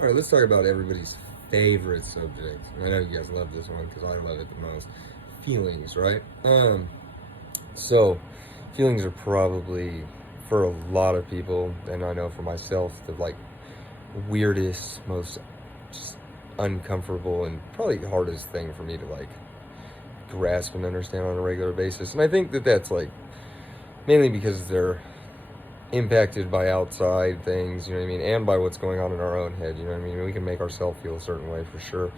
All right, let's talk about everybody's favorite subject. I know you guys love this one because I love it the most. Feelings, right? So feelings are probably for a lot of people, and I know for myself, the like weirdest, most just uncomfortable, and probably hardest thing for me to like grasp and understand on a regular basis. And I think that that's like mainly because they're impacted by outside things, you know what I mean, and by what's going on in our own head, you know what I mean. We can make ourselves feel a certain way for sure,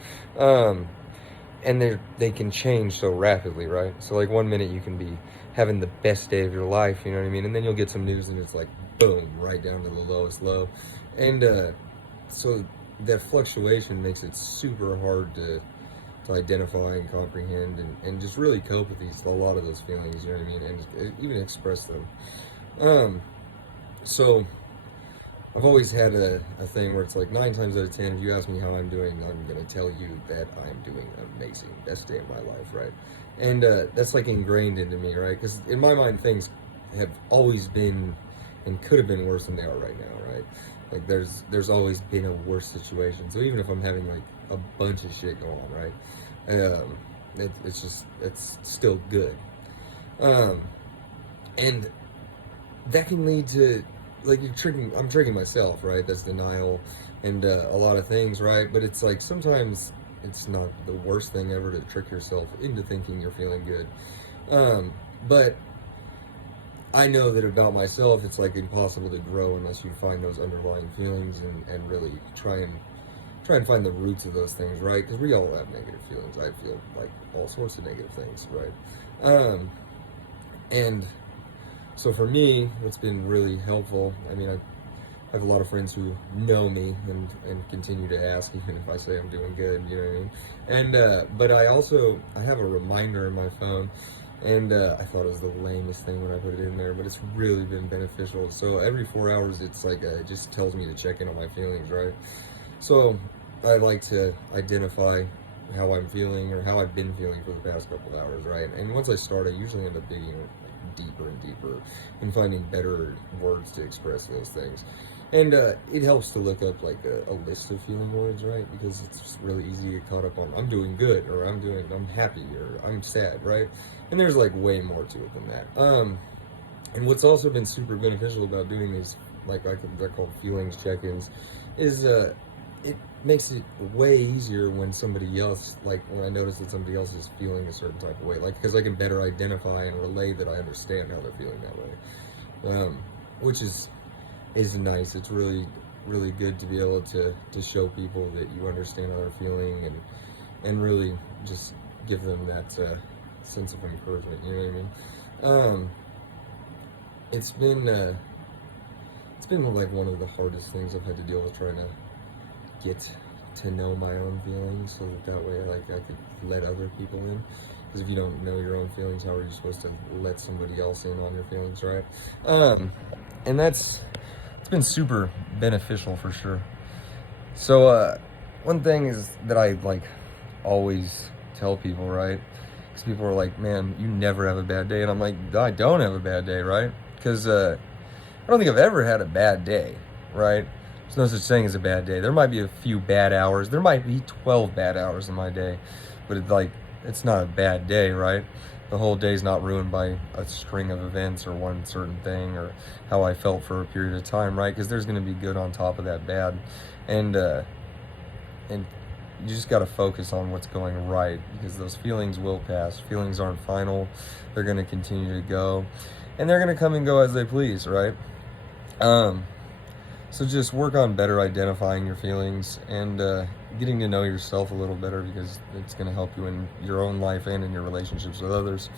and they can change so rapidly, right? So like one minute you can be having the best day of your life, you know what I mean, and then you'll get some news and it's like boom, right down to the lowest low, and so that fluctuation makes it super hard to identify and comprehend and just really cope with a lot of those feelings, you know what I mean, and even express them. Um, so I've always had a thing where it's like 9 times out of 10, if you ask me how I'm doing, I'm gonna tell you that I'm doing amazing, best day of my life, right? And that's like ingrained into me, right? Because in my mind, things have always been and could have been worse than they are right now, right? Like there's always been a worse situation. So even if I'm having like a bunch of shit going on, right? It's still good. Um, and that can lead to like I'm tricking myself, right? That's denial and a lot of things, right? But it's like sometimes it's not the worst thing ever to trick yourself into thinking you're feeling good. But I know that about myself, it's like impossible to grow unless you find those underlying feelings and really try and find the roots of those things, right? Because we all have negative feelings. I feel like all sorts of negative things, right? And so for me, what's been really helpful, I mean, I have a lot of friends who know me and continue to ask even if I say I'm doing good, you know what I mean? And, but I have a reminder in my phone, and I thought it was the lamest thing when I put it in there, but it's really been beneficial. So every 4 hours, it's like, it just tells me to check in on my feelings, right? So I like to identify how I'm feeling or how I've been feeling for the past couple hours, right? And once I start, I usually end up digging deeper and deeper and finding better words to express those things. And it helps to look up like a list of feeling words, right? Because it's just really easy to get caught up on I'm doing good or I'm happy or I'm sad, right? And there's like way more to it than that. And what's also been super beneficial about doing these like they're called feelings check-ins is it makes it way easier when somebody else, like when I notice that somebody else is feeling a certain type of way, like because I can better identify and relay that I understand how they're feeling that way, which is nice. It's really good to be able to show people that you understand how they're feeling and really just give them that sense of encouragement. You know what I mean? It's been like one of the hardest things I've had to deal with trying to get to know my own feelings so that way like I could let other people in, because if you don't know your own feelings, how are you supposed to let somebody else in on your feelings, right? And it's been super beneficial for sure. So one thing is that I like always tell people, right? Because people are like, man, you never have a bad day, and I'm like, I don't have a bad day, right? Because I don't think I've ever had a bad day, right? There's no such thing as a bad day. There might be a few bad hours. There might be 12 bad hours in my day, but it's not a bad day, right? The whole day's not ruined by a string of events or one certain thing or how I felt for a period of time, right? Because there's going to be good on top of that bad, and you just got to focus on what's going right, because those feelings will pass. Feelings aren't final. They're going to continue to go, and they're going to come and go as they please, right? So just work on better identifying your feelings and getting to know yourself a little better, because it's going to help you in your own life and in your relationships with others.